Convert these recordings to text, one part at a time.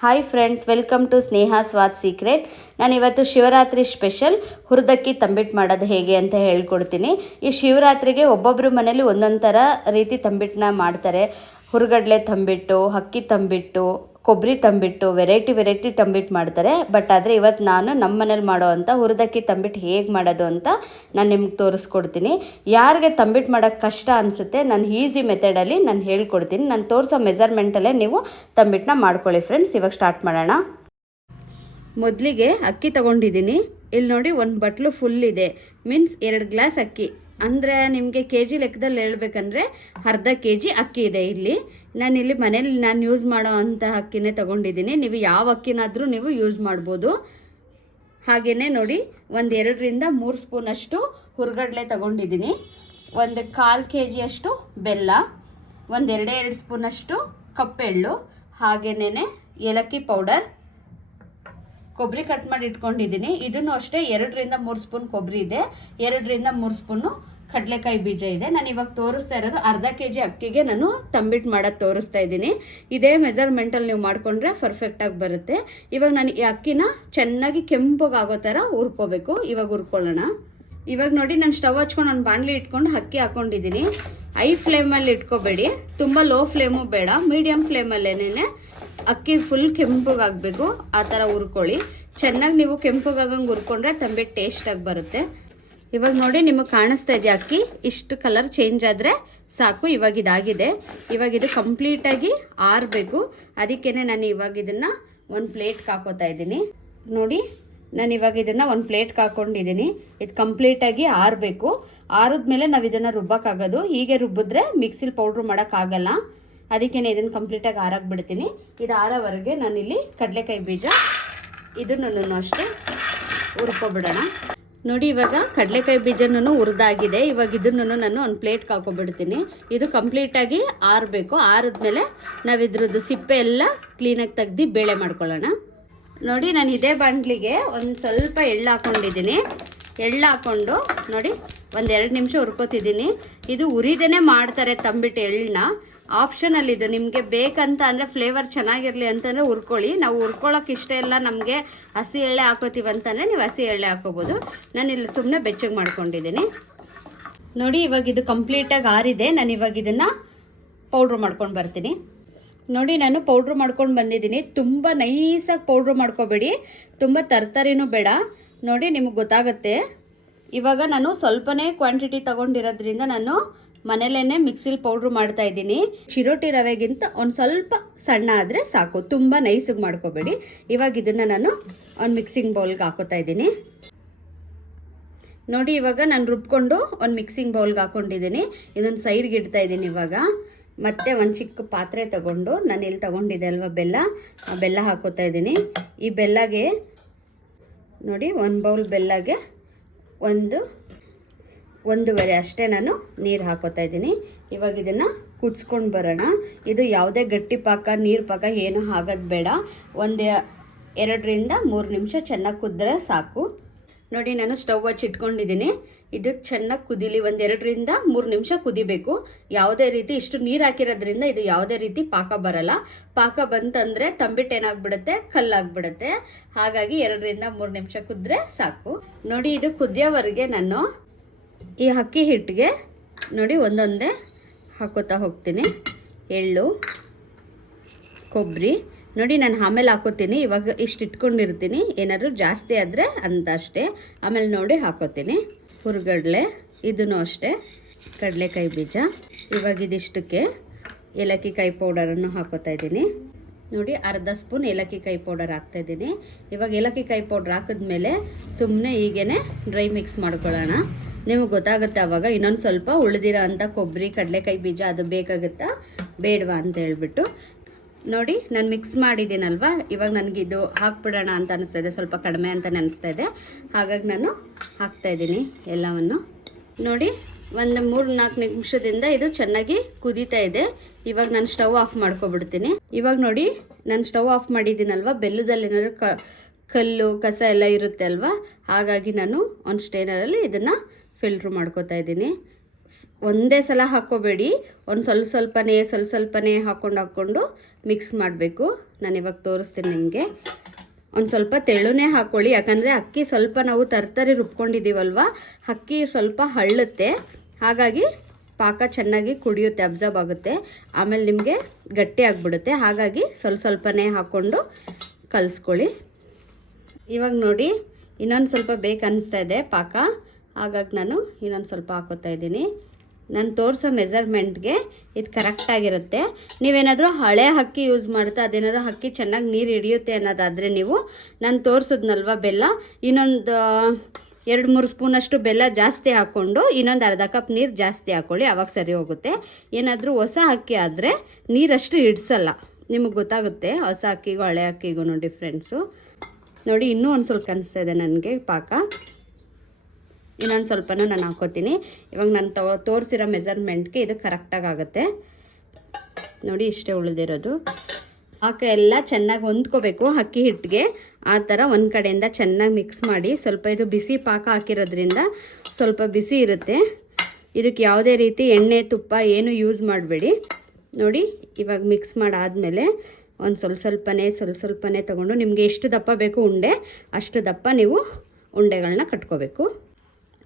Hi friends, welcome to Sneha Swad secret. ನಾನಿವತ್ತು Shivaratri special ಹುರಿದಕ್ಕಿ ತಂಬಿಟ್ಟು ಮಾಡೋದು ಹೇಗೆ ಅಂತ ಹೇಳ್ಕೊಡ್ತೀನಿ. ಈ ಶಿವರಾತ್ರಿಗೆ ಒಬ್ಬೊಬ್ಬರು ಮನೇಲಿ ಒಂದೊಂದು ಥರ ರೀತಿ ತಂಬಿಟ್ಟನ್ನ ಮಾಡ್ತಾರೆ. ಹುರುಗಡ್ಲೆ ತಂಬಿಟ್ಟು, ಅಕ್ಕಿ ತಂಬಿಟ್ಟು, ಕೊಬ್ಬರಿ ತಂಬಿಟ್ಟು, ವೆರೈಟಿ ತಂಬಿಟ್ಟು ಮಾಡ್ತಾರೆ. ಬಟ್ ಆದರೆ ಇವತ್ತು ನಾನು ನಮ್ಮ ಮನೇಲಿ ಮಾಡೋ ಅಂಥ ಹುರಿದಕ್ಕಿ ತಂಬಿಟ್ಟು ಹೇಗೆ ಮಾಡೋದು ಅಂತ ನಾನು ನಿಮ್ಗೆ ತೋರಿಸ್ಕೊಡ್ತೀನಿ. ಯಾರಿಗೆ ತಂಬಿಟ್ಟು ಮಾಡೋಕ್ಕೆ ಕಷ್ಟ ಅನಿಸುತ್ತೆ, ನಾನು ಈಸಿ ಮೆಥಡಲ್ಲಿ ನಾನು ಹೇಳ್ಕೊಡ್ತೀನಿ. ನಾನು ತೋರಿಸೋ ಮೆಜರ್ಮೆಂಟಲ್ಲೇ ನೀವು ತಂಬಿಟ್ಟನ್ನ ಮಾಡ್ಕೊಳ್ಳಿ ಫ್ರೆಂಡ್ಸ್. ಇವಾಗ ಸ್ಟಾರ್ಟ್ ಮಾಡೋಣ. ಮೊದಲಿಗೆ ಅಕ್ಕಿ ತೊಗೊಂಡಿದ್ದೀನಿ. ಇಲ್ಲಿ ನೋಡಿ, ಒಂದು ಬಟ್ಲು ಫುಲ್ ಇದೆ, ಮೀನ್ಸ್ 2 ಗ್ಲಾಸ್ ಅಕ್ಕಿ. ಅಂದರೆ ನಿಮಗೆ ಕೆ ಜಿ ಲೆಕ್ಕದಲ್ಲಿ ಹೇಳ್ಬೇಕಂದ್ರೆ ಅರ್ಧ ಕೆ ಜಿ ಅಕ್ಕಿ ಇದೆ ಇಲ್ಲಿ. ನಾನಿಲ್ಲಿ ಮನೇಲಿ ನಾನು ಯೂಸ್ ಮಾಡೋ ಅಂಥ ಅಕ್ಕಿನೇ ತೊಗೊಂಡಿದ್ದೀನಿ. ನೀವು ಯಾವ ಅಕ್ಕಿನಾದರೂ ನೀವು ಯೂಸ್ ಮಾಡ್ಬೋದು. ಹಾಗೆಯೇ ನೋಡಿ, ಒಂದು 2ರಿಂದ 3 ಸ್ಪೂನಷ್ಟು ಹುರ್ಗಡ್ಲೆ ತೊಗೊಂಡಿದ್ದೀನಿ. ಒಂದು 1/4 ಕೆ ಜಿಯಷ್ಟು ಬೆಲ್ಲ, ಒಂದು 2 ಸ್ಪೂನಷ್ಟು ಕಪ್ಪೆಳ್ಳು, ಹಾಗೆಯೇ ಏಲಕ್ಕಿ ಪೌಡರ್, ಕೊಬ್ಬರಿ ಕಟ್ ಮಾಡಿ ಇಟ್ಕೊಂಡಿದ್ದೀನಿ. ಇದನ್ನು ಅಷ್ಟೇ 2ರಿಂದ 3 ಸ್ಪೂನ್ ಕೊಬ್ಬರಿ ಇದೆ, 2ರಿಂದ 3 ಸ್ಪೂನು ಕಡಲೆಕಾಯಿ ಬೀಜ ಇದೆ. ನಾನು ಇವಾಗ ತೋರಿಸ್ತಾ ಇರೋದು ಅರ್ಧ ಕೆ ಜಿ ಅಕ್ಕಿಗೆ ನಾನು ತಂಬಿಟ್ಟು ಮಾಡೋದು ತೋರಿಸ್ತಾ ಇದ್ದೀನಿ. ಇದೇ ಮೆಜರ್ಮೆಂಟಲ್ಲಿ ನೀವು ಮಾಡಿಕೊಂಡ್ರೆ ಪರ್ಫೆಕ್ಟಾಗಿ ಬರುತ್ತೆ. ಇವಾಗ ನಾನು ಈ ಅಕ್ಕಿನ ಚೆನ್ನಾಗಿ ಕೆಂಪಗಾಗೋ ಥರ ಹುರ್ಕೋಬೇಕು. ಇವಾಗ ಹುರ್ಕೊಳ್ಳೋಣ. ಇವಾಗ ನೋಡಿ, ನಾನು ಸ್ಟವ್ ಹಚ್ಕೊಂಡು ಒಂದು ಬಾಣಲಿ ಇಟ್ಕೊಂಡು ಅಕ್ಕಿ ಹಾಕ್ಕೊಂಡಿದ್ದೀನಿ. ಹೈ ಫ್ಲೇಮಲ್ಲಿ ಇಟ್ಕೋಬೇಡಿ, ತುಂಬ ಲೋ ಫ್ಲೇಮು ಬೇಡ, ಮೀಡಿಯಮ್ ಫ್ಲೇಮಲ್ಲೇನೆ ಅಕ್ಕಿ ಫುಲ್ ಕೆಂಪಗಾಗಬೇಕು. ಆ ಥರ ಹುರ್ಕೊಳ್ಳಿ. ಚೆನ್ನಾಗಿ ನೀವು ಕೆಂಪಗಾಗಂಗೆ ಹುರ್ಕೊಂಡ್ರೆ ತಂಬಿಟ್ಟು ಟೇಸ್ಟಾಗಿ ಬರುತ್ತೆ. ಇವಾಗ ನೋಡಿ, ನಿಮಗೆ ಕಾಣಿಸ್ತಾ ಇದೆಯಾ ಅಕ್ಕಿ ಇಷ್ಟು ಕಲರ್ ಚೇಂಜ್ ಆದರೆ ಸಾಕು. ಇವಾಗ ಇದಾಗಿದೆ. ಇವಾಗ ಇದು ಕಂಪ್ಲೀಟಾಗಿ ಆರಬೇಕು. ಅದಕ್ಕೇ ನಾನು ಇವಾಗ ಇದನ್ನು ಒಂದು ಪ್ಲೇಟ್ಗೆ ಹಾಕೋತಾ ಇದ್ದೀನಿ. ನೋಡಿ, ನಾನು ಇವಾಗ ಇದನ್ನು ಒಂದು ಪ್ಲೇಟ್ಗೆ ಹಾಕ್ಕೊಂಡಿದ್ದೀನಿ. ಇದು ಕಂಪ್ಲೀಟಾಗಿ ಆರಬೇಕು. ಆರಿದ್ಮೇಲೆ ನಾವು ಇದನ್ನು ರುಬ್ಬಕ್ಕಾಗೋದು. ಹೀಗೆ ರುಬ್ಬಿದ್ರೆ ಮಿಕ್ಸಿಲಿ ಪೌಡ್ರು ಮಾಡೋಕ್ಕಾಗಲ್ಲ. ಅದಕ್ಕೇ ಇದನ್ನು ಕಂಪ್ಲೀಟಾಗಿ ಆರಾಗಿ ಬಿಡ್ತೀನಿ. ಇದು ಆರೋವರೆಗೆ ನಾನಿಲ್ಲಿ ಕಡಲೆಕಾಯಿ ಬೀಜ ಇದನ್ನು ಅಷ್ಟೇ ಹುರ್ಕೊಬಿಡೋಣ. ನೋಡಿ, ಇವಾಗ ಕಡಲೆಕಾಯಿ ಬೀಜನೂ ಹುರಿದಾಗಿದೆ. ಇವಾಗ ಇದನ್ನು ನಾನು ಒಂದು ಪ್ಲೇಟ್ಗೆ ಹಾಕೊಬಿಡ್ತೀನಿ. ಇದು ಕಂಪ್ಲೀಟಾಗಿ ಆರಬೇಕು. ಆರಿದ್ಮೇಲೆ ನಾವು ಇದ್ರದ್ದು ಸಿಪ್ಪೆ ಎಲ್ಲ ಕ್ಲೀನಾಗಿ ತೆಗ್ದು ಬೇಳೆ ಮಾಡ್ಕೊಳ್ಳೋಣ. ನೋಡಿ, ನಾನು ಇದೇ ಬಾಣಲಿಗೆ ಒಂದು ಸ್ವಲ್ಪ ಎಳ್ಳು ಹಾಕ್ಕೊಂಡಿದ್ದೀನಿ. ಎಳ್ಳು ಹಾಕ್ಕೊಂಡು ನೋಡಿ, ಒಂದು 2 ನಿಮಿಷ ಹುರ್ಕೋತಿದ್ದೀನಿ. ಇದು ಉರಿದೇನೆ ಮಾಡ್ತಾರೆ ತಂಬಿಟ್ಟು. ಎಳ್ಳನ್ನ ಆಪ್ಷನಲ್ಲಿ ಇದು ನಿಮಗೆ ಬೇಕಂತ ಅಂದರೆ ಫ್ಲೇವರ್ ಚೆನ್ನಾಗಿರಲಿ ಅಂತಂದರೆ ಹುರ್ಕೊಳ್ಳಿ. ನಾವು ಹುರ್ಕೊಳ್ಳೋಕೆ ಇಷ್ಟ ಇಲ್ಲ, ನಮಗೆ ಹಸಿ ಎಳ್ಳೆ ಹಾಕೋತೀವಿ ಅಂತಂದರೆ ನೀವು ಹಸಿ ಎಳ್ಳೆ ಹಾಕೋಬೋದು. ನಾನು ಇಲ್ಲಿ ಸುಮ್ಮನೆ ಬೆಚ್ಚಗೆ ಮಾಡ್ಕೊಂಡಿದ್ದೀನಿ. ನೋಡಿ, ಇವಾಗ ಇದು ಕಂಪ್ಲೀಟಾಗಿ ಆರಿದೆ. ನಾನು ಇವಾಗ ಇದನ್ನು ಪೌಡ್ರ್ ಮಾಡ್ಕೊಂಡು ಬರ್ತೀನಿ. ನೋಡಿ, ನಾನು ಪೌಡ್ರ್ ಮಾಡ್ಕೊಂಡು ಬಂದಿದ್ದೀನಿ. ತುಂಬ ನೈಸಾಗಿ ಪೌಡ್ರ್ ಮಾಡ್ಕೋಬೇಡಿ, ತುಂಬ ತರಕಾರಿನೂ ಬೇಡ. ನೋಡಿ, ನಿಮಗೆ ಗೊತ್ತಾಗುತ್ತೆ. ಇವಾಗ ನಾನು ಸ್ವಲ್ಪನೇ ಕ್ವಾಂಟಿಟಿ ತೊಗೊಂಡಿರೋದ್ರಿಂದ ನಾನು ಮನೇಲೇ ಮಿಕ್ಸಿಲಿ ಪೌಡ್ರ್ ಮಾಡ್ತಾ ಇದ್ದೀನಿ. ಚಿರೋಟಿ ರವೆಗಿಂತ ಒಂದು ಸ್ವಲ್ಪ ಸಣ್ಣ ಆದರೆ ಸಾಕು, ತುಂಬ ನೈಸಿಗೆ ಮಾಡ್ಕೋಬೇಡಿ. ಇವಾಗ ಇದನ್ನು ನಾನು ಒಂದು ಮಿಕ್ಸಿಂಗ್ ಬೌಲ್ಗೆ ಹಾಕೋತಾ ಇದ್ದೀನಿ. ನೋಡಿ, ಇವಾಗ ನಾನು ರುಬ್ಕೊಂಡು ಒಂದು ಮಿಕ್ಸಿಂಗ್ ಬೌಲ್ಗೆ ಹಾಕ್ಕೊಂಡಿದ್ದೀನಿ. ಇದನ್ನು ಸೈಡ್ಗೆ ಇಡ್ತಾ ಇದ್ದೀನಿ. ಇವಾಗ ಮತ್ತೆ ಒಂದು ಚಿಕ್ಕ ಪಾತ್ರೆ ತೊಗೊಂಡು, ನಾನು ಇಲ್ಲಿ ತೊಗೊಂಡಿದ್ದೆ ಅಲ್ವಾ ಬೆಲ್ಲ, ಆ ಬೆಲ್ಲ ಹಾಕೋತಾ ಇದ್ದೀನಿ. ಈ ಬೆಲ್ಲಗೆ ನೋಡಿ, 1 ಬೌಲ್ ಬೆಲ್ಲಗೆ 1.5 ಅಷ್ಟೇ ನಾನು ನೀರು ಹಾಕೋತಾ ಇದ್ದೀನಿ. ಇವಾಗ ಇದನ್ನು ಕುದಿಸ್ಕೊಂಡು ಬರೋಣ. ಇದು ಯಾವುದೇ ಗಟ್ಟಿ ಪಾಕ, ನೀರು ಪಾಕ ಏನೂ ಆಗೋದು ಬೇಡ. ಒಂದು 2ರಿಂದ 3 ನಿಮಿಷ ಚೆನ್ನಾಗಿ ಕುದ್ರೆ ಸಾಕು. ನೋಡಿ, ನಾನು ಸ್ಟವ್ ಹಚ್ಚಿ ಇಟ್ಕೊಂಡಿದ್ದೀನಿ. ಇದು ಚೆನ್ನಾಗಿ ಕುದೀಲಿ. ಒಂದು 2ರಿಂದ 3 ನಿಮಿಷ ಕುದಿಬೇಕು. ಯಾವುದೇ ರೀತಿ ಇಷ್ಟು ನೀರು ಹಾಕಿರೋದ್ರಿಂದ ಇದು ಯಾವುದೇ ರೀತಿ ಪಾಕ ಬರಲ್ಲ. ಪಾಕ ಬಂತಂದರೆ ತಂಬಿಟ್ಟು ಏನಾಗ್ಬಿಡುತ್ತೆ, ಕಲ್ಲಾಗ್ಬಿಡುತ್ತೆ. ಹಾಗಾಗಿ 2ರಿಂದ 3 ನಿಮಿಷ ಕುದ್ರೆ ಸಾಕು. ನೋಡಿ, ಇದು ಕುದಿಯೋವರೆಗೆ ನಾನು ಈ ಅಕ್ಕಿ ಹಿಟ್ಟಿಗೆ ನೋಡಿ ಒಂದೊಂದೇ ಹಾಕೋತಾ ಹೋಗ್ತೀನಿ. ಎಳ್ಳು, ಕೊಬ್ಬರಿ ನೋಡಿ, ನಾನು ಆಮೇಲೆ ಹಾಕೋತೀನಿ. ಇವಾಗ ಇಷ್ಟು ಇಟ್ಕೊಂಡಿರ್ತೀನಿ, ಏನಾದರೂ ಜಾಸ್ತಿ ಆದರೆ ಅಂತ ಅಷ್ಟೇ. ಆಮೇಲೆ ನೋಡಿ ಹಾಕೋತೀನಿ. ಹುರುಗಡ್ಲೆ ಇದನ್ನು ಅಷ್ಟೇ, ಕಡಲೆಕಾಯಿ ಬೀಜ. ಇವಾಗ ಇದಿಷ್ಟಕ್ಕೆ ಏಲಕ್ಕಿ ಕಾಯಿ ಪೌಡರನ್ನು ಹಾಕೋತಾ ಇದ್ದೀನಿ. ನೋಡಿ, ಅರ್ಧ ಸ್ಪೂನ್ ಏಲಕ್ಕಿ ಕಾಯಿ ಪೌಡರ್ ಹಾಕ್ತಾಯಿದ್ದೀನಿ. ಇವಾಗ ಏಲಕ್ಕಿ ಕಾಯಿ ಪೌಡ್ರ್ ಹಾಕಿದ್ಮೇಲೆ ಸುಮ್ಮನೆ ಹೀಗೇ ಡ್ರೈ ಮಿಕ್ಸ್ ಮಾಡ್ಕೊಳ್ಳೋಣ. ನಿಮಗೆ ಗೊತ್ತಾಗುತ್ತೆ ಆವಾಗ ಇನ್ನೊಂದು ಸ್ವಲ್ಪ ಉಳಿದಿರೋ ಅಂಥ ಕೊಬ್ಬರಿ, ಕಡಲೆಕಾಯಿ ಬೀಜ ಅದು ಬೇಕಾಗುತ್ತಾ ಬೇಡವಾ ಅಂತ ಹೇಳ್ಬಿಟ್ಟು. ನೋಡಿ, ನಾನು ಮಿಕ್ಸ್ ಮಾಡಿದ್ದೀನಲ್ವ, ಇವಾಗ ನನಗಿದು ಹಾಕ್ಬಿಡೋಣ ಅಂತ ಅನಿಸ್ತಾಯಿದೆ. ಸ್ವಲ್ಪ ಕಡಿಮೆ ಅಂತ ಅನಿಸ್ತಾ ಇದೆ, ಹಾಗಾಗಿ ನಾನು ಹಾಕ್ತಾಯಿದ್ದೀನಿ ಎಲ್ಲವನ್ನು. ನೋಡಿ, ಒಂದು 3-4 ನಿಮಿಷದಿಂದ ಇದು ಚೆನ್ನಾಗಿ ಕುದೀತಾ ಇದೆ. ಇವಾಗ ನಾನು ಸ್ಟವ್ ಆಫ್ ಮಾಡ್ಕೊಬಿಡ್ತೀನಿ. ಇವಾಗ ನೋಡಿ, ನಾನು ಸ್ಟವ್ ಆಫ್ ಮಾಡಿದ್ದೀನಲ್ವ, ಬೆಲ್ಲದಲ್ಲಿ ಏನಾದ್ರು ಕಲ್ಲು ಕಸ ಎಲ್ಲ ಇರುತ್ತೆ ಅಲ್ವಾ, ಹಾಗಾಗಿ ನಾನು ಒಂದು ಸ್ಟೇನರಲ್ಲಿ ಇದನ್ನು ಫಿಲ್ಟ್ರ್ ಮಾಡ್ಕೋತಾ ಇದ್ದೀನಿ. ಒಂದೇ ಸಲ ಹಾಕ್ಕೋಬೇಡಿ, ಒಂದು ಸ್ವಲ್ಪನೇ ಹಾಕ್ಕೊಂಡು ಮಿಕ್ಸ್ ಮಾಡಬೇಕು. ನಾನು ಇವಾಗ ತೋರಿಸ್ತೀನಿ ನಿಮಗೆ. ಒಂದು ಸ್ವಲ್ಪ ತೆಳುನೇ ಹಾಕ್ಕೊಳ್ಳಿ, ಯಾಕಂದರೆ ಅಕ್ಕಿ ಸ್ವಲ್ಪ ನಾವು ತರ್ತರಿ ರುಬ್ಕೊಂಡಿದ್ದೀವಲ್ವ, ಅಕ್ಕಿ ಸ್ವಲ್ಪ ಹಳ್ಳುತ್ತೆ, ಹಾಗಾಗಿ ಪಾಕ ಚೆನ್ನಾಗಿ ಕುಡಿಯುತ್ತೆ, ಅಬ್ಸರ್ವ್ ಆಗುತ್ತೆ. ಆಮೇಲೆ ನಿಮಗೆ ಗಟ್ಟಿ ಆಗಿಬಿಡುತ್ತೆ, ಹಾಗಾಗಿ ಸ್ವಲ್ಪನೇ ಹಾಕ್ಕೊಂಡು ಕಲಿಸ್ಕೊಳ್ಳಿ. ಇವಾಗ ನೋಡಿ ಇನ್ನೊಂದು ಸ್ವಲ್ಪ ಬೇಕು ಅನ್ನಿಸ್ತಾ ಇದೆ ಪಾಕ, ಹಾಗಾಗಿ ನಾನು ಇನ್ನೊಂದು ಸ್ವಲ್ಪ ಹಾಕೋತಾ ಇದ್ದೀನಿ. ನಾನು ತೋರಿಸೋ ಮೆಜರ್ಮೆಂಟ್ಗೆ ಇದು ಕರೆಕ್ಟಾಗಿರುತ್ತೆ. ನೀವೇನಾದರೂ ಹಳೆ ಅಕ್ಕಿ ಯೂಸ್ ಮಾಡ್ತಾ ಅದೇನಾದರೂ ಅಕ್ಕಿ ಚೆನ್ನಾಗಿ ನೀರು ಹಿಡಿಯುತ್ತೆ ಅನ್ನೋದಾದರೆ ನೀವು ನಾನು ತೋರಿಸಿದ್ನಲ್ವ ಬೆಲ್ಲ, ಇನ್ನೊಂದು 2-3 ಸ್ಪೂನಷ್ಟು ಬೆಲ್ಲ ಜಾಸ್ತಿ ಹಾಕ್ಕೊಂಡು ಇನ್ನೊಂದು ಅರ್ಧ ಕಪ್ ನೀರು ಜಾಸ್ತಿ ಹಾಕ್ಕೊಳ್ಳಿ, ಆವಾಗ ಸರಿ ಹೋಗುತ್ತೆ. ಏನಾದರೂ ಹೊಸ ಅಕ್ಕಿ ಆದರೆ ನೀರಷ್ಟು ಹಿಡ್ಸಲ್ಲ, ನಿಮಗೆ ಗೊತ್ತಾಗುತ್ತೆ ಹೊಸ ಅಕ್ಕಿಗೂ ಹಳೆ ಅಕ್ಕಿಗೂ ಡಿಫ್ರೆನ್ಸು. ನೋಡಿ ಇನ್ನೂ ಒಂದು ಸ್ವಲ್ಪ ಅನಿಸ್ತಾ ಇದೆ ನನಗೆ ಪಾಕ, ಇನ್ನೊಂದು ಸ್ವಲ್ಪನೂ ನಾನು ಹಾಕ್ಕೋತೀನಿ. ಇವಾಗ ನಾನು ತೋರಿಸಿರೋ ಮೆಜರ್ಮೆಂಟ್ಗೆ ಇದು ಕರೆಕ್ಟಾಗಿ ಆಗುತ್ತೆ. ನೋಡಿ ಇಷ್ಟೇ ಉಳಿದಿರೋದು. ಪಾಕ ಎಲ್ಲ ಚೆನ್ನಾಗಿ ಹೊಂದ್ಕೋಬೇಕು ಅಕ್ಕಿ ಹಿಟ್ಟಿಗೆ, ಆ ಥರ ಒಂದು ಕಡೆಯಿಂದ ಚೆನ್ನಾಗಿ ಮಿಕ್ಸ್ ಮಾಡಿ. ಸ್ವಲ್ಪ ಇದು ಬಿಸಿ ಪಾಕ ಹಾಕಿರೋದ್ರಿಂದ ಸ್ವಲ್ಪ ಬಿಸಿ ಇರುತ್ತೆ. ಇದಕ್ಕೆ ಯಾವುದೇ ರೀತಿ ಎಣ್ಣೆ ತುಪ್ಪ ಏನು ಯೂಸ್ ಮಾಡಬೇಡಿ. ನೋಡಿ ಇವಾಗ ಮಿಕ್ಸ್ ಮಾಡಾದಮೇಲೆ ಒಂದು ಸ್ವಲ್ಪನೇ ತೊಗೊಂಡು ನಿಮಗೆ ಎಷ್ಟು ದಪ್ಪ ಬೇಕು ಉಂಡೆ ಅಷ್ಟು ದಪ್ಪ ನೀವು ಉಂಡೆಗಳನ್ನ ಕಟ್ಕೋಬೇಕು.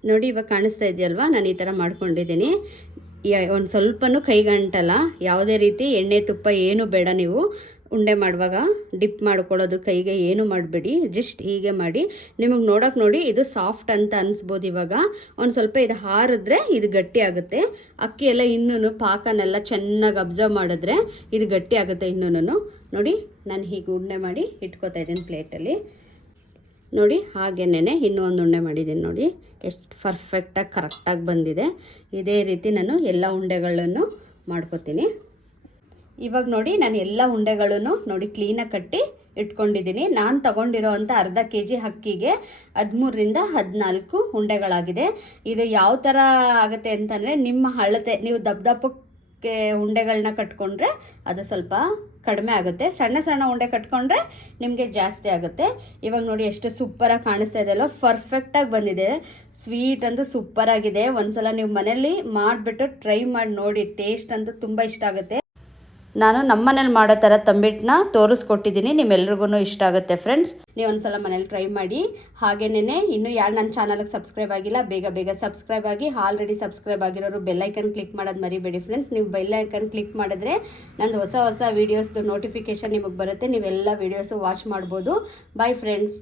ನೋಡಿ ಇವಾಗ ಕಾಣಿಸ್ತಾ ಇದೆಯಲ್ವ, ನಾನು ಈ ಥರ ಮಾಡ್ಕೊಂಡಿದ್ದೀನಿ. ಒಂದು ಸ್ವಲ್ಪನೂ ಕೈಗಂಟಲ್ಲ, ಯಾವುದೇ ರೀತಿ ಎಣ್ಣೆ ತುಪ್ಪ ಏನು ಬೇಡ. ನೀವು ಉಂಡೆ ಮಾಡುವಾಗ ಡಿಪ್ ಮಾಡ್ಕೊಳ್ಳೋದು ಕೈಗೆ ಏನು ಮಾಡಬೇಡಿ, ಜಸ್ಟ್ ಹೀಗೆ ಮಾಡಿ. ನಿಮಗೆ ನೋಡೋಕೆ ನೋಡಿ ಇದು ಸಾಫ್ಟ್ ಅಂತ ಅನಿಸ್ಬೋದು. ಇವಾಗ ಒಂದು ಸ್ವಲ್ಪ ಇದು ಹಾರಿದ್ರೆ ಇದು ಗಟ್ಟಿ ಆಗುತ್ತೆ. ಅಕ್ಕಿ ಎಲ್ಲ ಇನ್ನೂ ಪಾಕನೆಲ್ಲ ಚೆನ್ನಾಗಿ ಅಬ್ಸರ್ವ್ ಮಾಡಿದ್ರೆ ಇದು ಗಟ್ಟಿ ಆಗುತ್ತೆ ಇನ್ನೂ. ನೋಡಿ ನಾನು ಹೀಗೆ ಉಂಡೆ ಮಾಡಿ ಇಟ್ಕೋತಾ ಇದ್ದೀನಿ ಪ್ಲೇಟಲ್ಲಿ. ನೋಡಿ ಹಾಗೇನೆ ಇನ್ನೂ ಒಂದು ಉಂಡೆ ಮಾಡಿದ್ದೀನಿ. ನೋಡಿ ಎಷ್ಟು ಪರ್ಫೆಕ್ಟಾಗಿ ಕರೆಕ್ಟಾಗಿ ಬಂದಿದೆ. ಇದೇ ರೀತಿ ನಾನು ಎಲ್ಲ ಉಂಡೆಗಳನ್ನು ಮಾಡ್ಕೋತೀನಿ. ಇವಾಗ ನೋಡಿ ನಾನು ಎಲ್ಲ ಉಂಡೆಗಳನ್ನು ನೋಡಿ ಕ್ಲೀನಾಗಿ ಕಟ್ಟಿ ಇಟ್ಕೊಂಡಿದ್ದೀನಿ. ನಾನು ತಗೊಂಡಿರೋ ಅಂಥ ಅರ್ಧ kg ಅಕ್ಕಿಗೆ 13ರಿಂದ 14 ಉಂಡೆಗಳಾಗಿದೆ. ಇದು ಯಾವ ಥರ ಆಗುತ್ತೆ ಅಂತಂದರೆ ನಿಮ್ಮ ಅಳತೆ, ನೀವು ದಪ್ಪಕ್ಕೆ ಉಂಡೆಗಳನ್ನ ಕಟ್ಕೊಂಡ್ರೆ ಅದು ಸ್ವಲ್ಪ ಕಡಿಮೆ ಆಗುತ್ತೆ, ಸಣ್ಣ ಉಂಡೆ ಕಟ್ಕೊಂಡ್ರೆ ನಿಮಗೆ ಜಾಸ್ತಿ ಆಗುತ್ತೆ. ಇವಾಗ ನೋಡಿ ಎಷ್ಟು ಸೂಪರಾಗಿ ಕಾಣಿಸ್ತಾ ಇದೆ ಅಲ್ವ, ಪರ್ಫೆಕ್ಟಾಗಿ ಬಂದಿದೆ. ಸ್ವೀಟ್ ಅಂತೂ ಸೂಪರಾಗಿದೆ. ಒಂದ್ಸಲ ನೀವು ಮನೇಲಿ ಮಾಡಿಬಿಟ್ಟು ಟ್ರೈ ಮಾಡಿ ನೋಡಿ, ಟೇಸ್ಟ್ ಅಂತೂ ತುಂಬ ಇಷ್ಟ ಆಗುತ್ತೆ. ನಾನು ನಮ್ಮ ಮನೇಲಿ ಮಾಡೋ ಥರ ತಂಬಿಟ್ಟನ್ನ ತೋರಿಸ್ಕೊಟ್ಟಿದ್ದೀನಿ, ನಿಮ್ಮೆಲ್ರಿಗೂ ಇಷ್ಟ ಆಗುತ್ತೆ ಫ್ರೆಂಡ್ಸ್. ನೀವು ಒಂದ್ಸಲ ಮನೇಲಿ ಟ್ರೈ ಮಾಡಿ. ಹಾಗೇನೇ ಇನ್ನೂ ಯಾರು ನನ್ನ ಚಾನಲ್ಗೆ ಸಬ್ಸ್ಕ್ರೈಬ್ ಆಗಿಲ್ಲ ಬೇಗ ಸಬ್ಸ್ಕ್ರೈಬ್ ಆಗಿ. ಆಲ್ರೆಡಿ ಸಬ್ಸ್ಕ್ರೈಬ್ ಆಗಿರೋರು ಬೆಲ್ಲೈಕನ್ ಕ್ಲಿಕ್ ಮಾಡೋದು ಮರಿಬೇಡಿ ಫ್ರೆಂಡ್ಸ್. ನೀವು ಬೆಲ್ಲೈಕನ್ ಕ್ಲಿಕ್ ಮಾಡಿದ್ರೆ ನಂದು ಹೊಸ ವೀಡಿಯೋಸ್ದು ನೋಟಿಫಿಕೇಷನ್ ನಿಮಗೆ ಬರುತ್ತೆ, ನೀವೆಲ್ಲ ವೀಡಿಯೋಸು ವಾಚ್ ಮಾಡ್ಬೋದು. Bye friends.